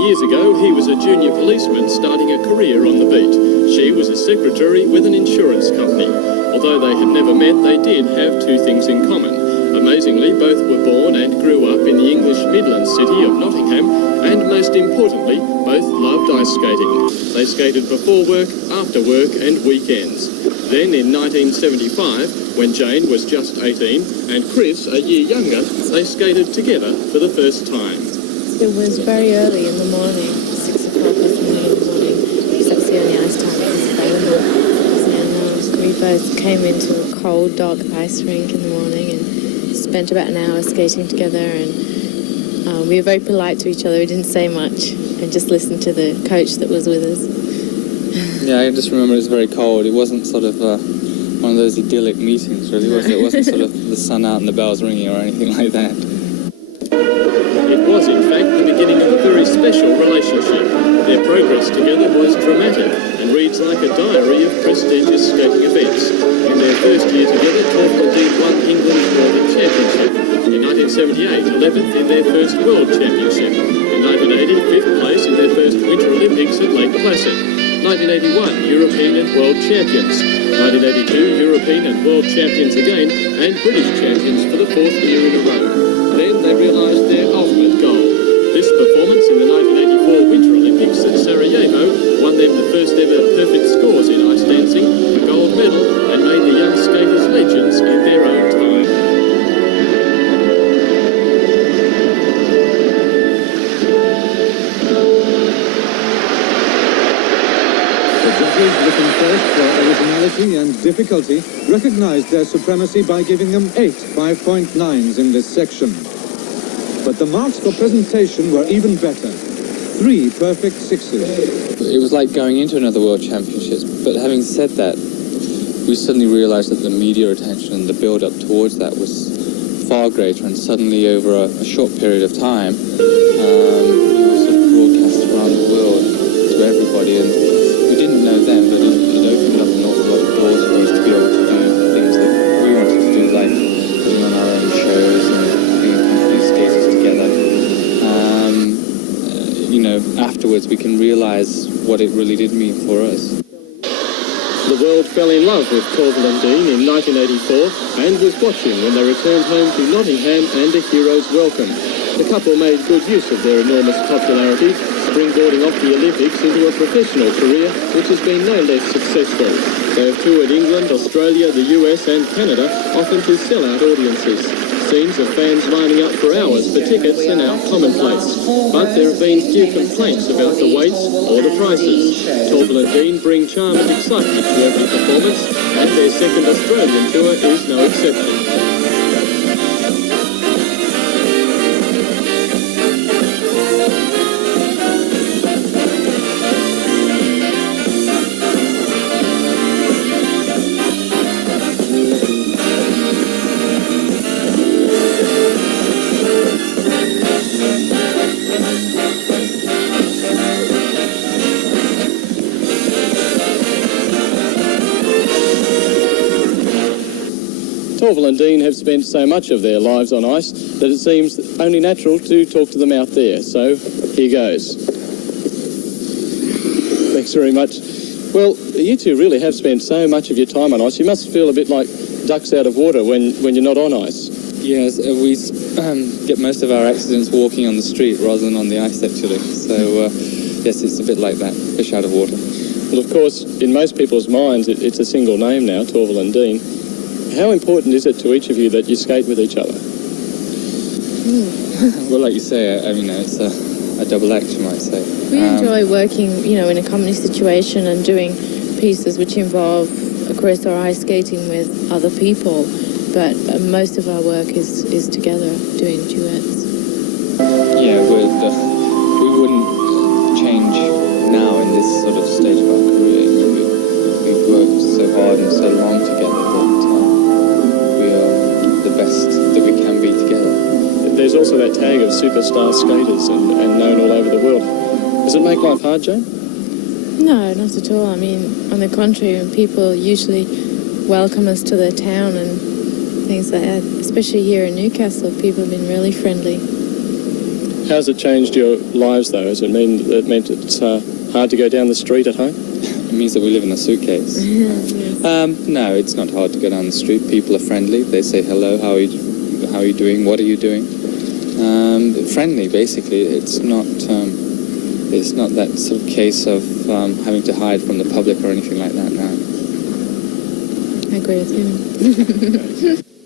years ago, he was a junior policeman starting a career on the beat. She was a secretary with an insurance company. Although they had never met, they did have two things in common. Amazingly, both were born and grew up in the English Midlands city of Nottingham, and most importantly, both loved ice skating. They skated before work, after work and weekends. Then in 1975, when Jayne was just 18 and Chris a year younger, they skated together for the first time. It was very early in the morning, 6 o'clock or something in the morning, because that's the only ice time that was available. And we both came into a cold, dark ice rink in the morning and spent about an hour skating together, and we were very polite to each other. We didn't say much and just listened to the coach that was with us. Yeah, I just remember it was very cold. It wasn't sort of one of those idyllic meetings, really, was it? It wasn't sort of the sun out and the bells ringing or anything like that. It was, in fact, the beginning of a very special relationship. Their progress together was dramatic and reads like a diary of prestigious skating events. In their first year together, Torvill Dean won England's World Championship. In 1978, 11th in their first World Championship. In 1980, 5th place in their first Winter Olympics at Lake Placid. 1981, European and World Champions. 1982, European and World Champions again, and British Champions for the 4th year in a row. Then they realised their ultimate goal. This performance in the 1984 Winter Olympics at Sarajevo won them the first ever perfect scores in ice dancing, a gold medal, and made the young skaters legends in their own time. The judges, looking first for originality and difficulty, recognised their supremacy by giving them 8 5.9s in this section. But the marks for presentation were even better. 3 perfect 6s. It was like going into another World Championships, but having said that, we suddenly realised that the media attention and the build-up towards that was far greater, and suddenly over a short period of time, it was sort of broadcast around the world to everybody, and we didn't know then, but it opened up an awful lot of doors for us to be able to do things that we wanted to do, like putting on our own shows and being complete skaters together. Afterwards we can realise what it really did mean for us. The world fell in love with Torvill and Dean in 1984 and was watching when they returned home to Nottingham and a hero's welcome. The couple made good use of their enormous popularity, springboarding off the Olympics into a professional career which has been no less successful. They have toured England, Australia, the US and Canada, often to sell-out audiences. Scenes of fans lining up for hours for tickets are now commonplace. But there have been few complaints about the waits or the prices. Torvill and Dean bring charm and excitement to every performance, and their second Australian tour is no exception. Torvill and Dean have spent so much of their lives on ice that it seems only natural to talk to them out there. So, here goes. Thanks very much. Well, you two really have spent so much of your time on ice. You must feel a bit like ducks out of water when you're not on ice. Yes, we get most of our accidents walking on the street rather than on the ice, actually. So, yes, it's a bit like that, fish out of water. Well, of course, in most people's minds, it's a single name now, Torvill and Dean. How important is it to each of you that you skate with each other? Well, like you say, it's a double act, you might say. We enjoy working, in a comedy situation and doing pieces which involve, of course, our ice skating with other people, but most of our work is together, doing duets. Yeah, we wouldn't change now in this sort of stage of our career. We've worked so hard and so long together that we are the best that we can be together. There's also that tag of superstar skaters and known all over the world. Does it make life hard, Jayne? No, not at all. I mean, on the contrary, people usually welcome us to their town and things like that. Especially here in Newcastle, people have been really friendly. How's it changed your lives, though? Has it meant it's hard to go down the street at home? It means that we live in a suitcase. No, it's not hard to go down the street. People are friendly. They say hello. How are you doing? What are you doing? Friendly, basically. It's not that sort of case of having to hide from the public or anything like that now. I agree with him.